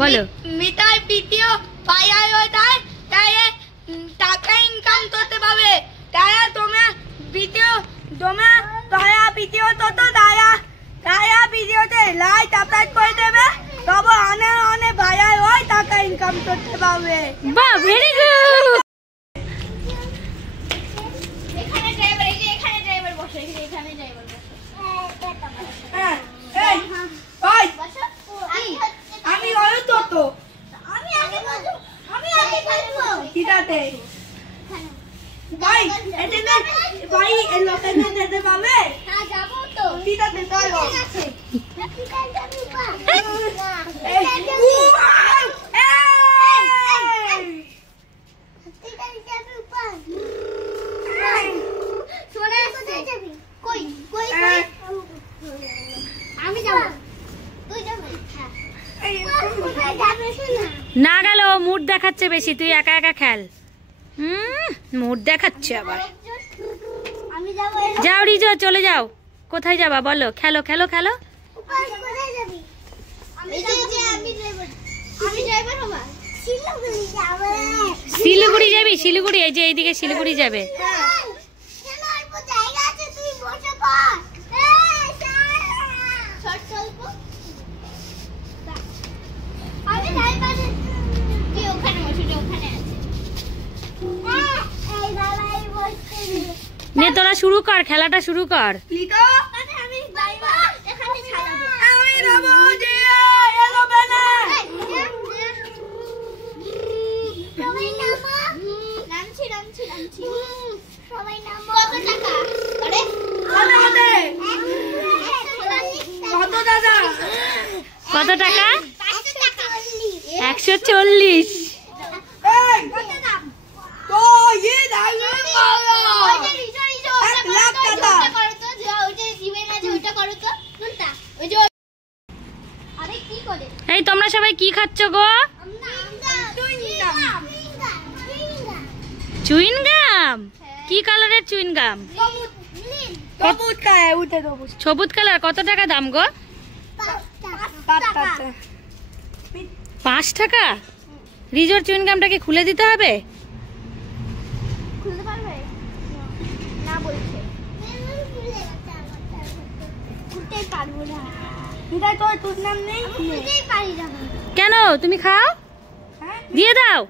বলো মিঠাই পিটিও পাইয়া তাই তাই টাকা ইনকাম করতে পারবে তারা তোমরা ভিডিও তোমরা তারা ভিডিও তো তারা ভিডিওতে লাইক সাবস্ক্রাইব করে দেবে তবে অনেক অনেক ভাইয়া ওই টাকা ইনকাম করতে পারবে। বাহ ভেরি গুড। এখানে ড্রাইভার বসে এখানে ড্রাইভার বসে হ্যাঁ এই ওই বসো আমি ওই তো আমি আগে খাবো ঠিক আছে ভাই এখানে ভাই এই লোকেরা যেতে পারবে হ্যাঁ যাব তো ঠিক আছে চলো আমি যাব তুই যাবি না গেল মুড দেখাচ্ছে বেশি, তুই একা একা খেল। মুড দেখাচ্ছে আবার। আমি যাব যাও রিজো চলে যাও। কোথায় যাবা বলো? খেলো খেলো খেলো। কোথায় যাবি? আমি ড্রাইভার হব। শিলিগুড়ি যাব। শিলিগুড়ি যাবি? শিলিগুড়ি এই যে এইদিকে শিলিগুড়ি যাবে। কেন অল্প জায়গা আছে তুই বসে পড়। এই শর্ট চলবো। আমি ড্রাইভার কি ওখানে বসে ওখানে আছে। এই দাঁড়াই বসতে নে তোরা শুরু কর, খেলাটা শুরু কর। লিটো আমি ড্রাইভার এখানে ছাড়াবো। আমি যাবো যে এলো বেলা। সবাই নামো। নামছি। সবাই নামো। কত টাকা? আরে কত দাদা? কত টাকা? 140। 140। এই কত দাম? তো ये দাম বলো। ওই যে রিজো 1 লাখ টাকা। করো তো যে ওই যে জিমের আছে ওটা করো তো। কোনটা? ওই যে আরে কি করে? এই তোমরা সবাই কি খাচ্ছ গো? Chewing gum. কি কালারের চুইং গাম? সবুজ কালার উঠে দেবো। সবুজ কালার। কত টাকা দাম গো? 5 টাকা। রিজোর চুইং গামটাকে খুলে দিতে হবে? খুলতে পারবে? না বলছে। খুলতেই পারবো না। এটা তো তোর নাম নেই। খুলতেই পারি না। কেন? তুমি খাও, হ্যাঁ দিয়ে দাও।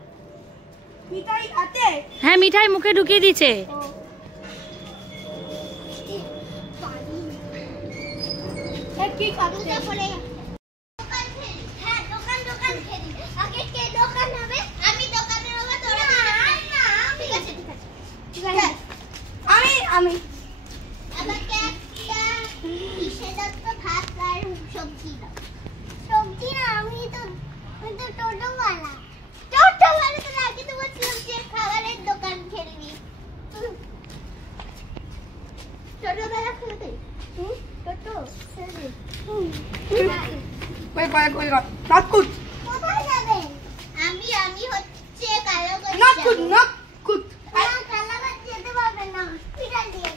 মিঠাই আছে? হ্যাঁ মিঠাই মুখে ঢুকিয়ে দিচ্ছে। কি করতে পড়ে? হ্যাঁ দোকান খেলি। আগে কে দোকান হবে? আমি দোকানের হবে তোরা না। ঠিক আছে। আমি আমাকে একটা সেটা তো ভাত আর সবজি দাও। সবজি না আমি তো টোটোওয়ালা তো আগে তো বলছিলাম যে খাবারের দোকান খেলবি। টোটোওয়ালা খেলতে টোটো খেলবি। কই নাকুত কোথায় যাবে? আমি হচ্ছে কালাগঞ্জ নাকুত কালাগঞ্জ যেতে পারবে না। হসপিটাল দিয়ে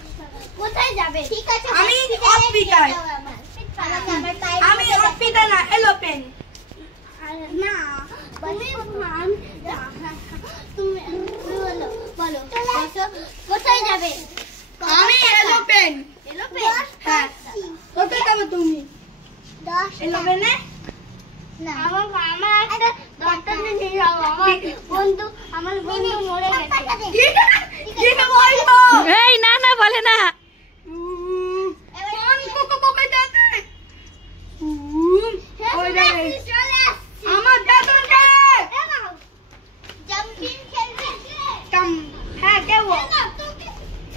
কোথায় যাবে? ঠিক আছে আমি হসপিটাল। আমি হসপিটাল না এলোপেন না। তুমি বলো কোথায় যাবে? আমি এলোপেন। হ্যাঁ কোথায় যাবে তুমি? 10 এলোপেনে না। আমার একটা ডাক্তার নিয়ে যাবো। আমার বন্ধু মরে গেছে।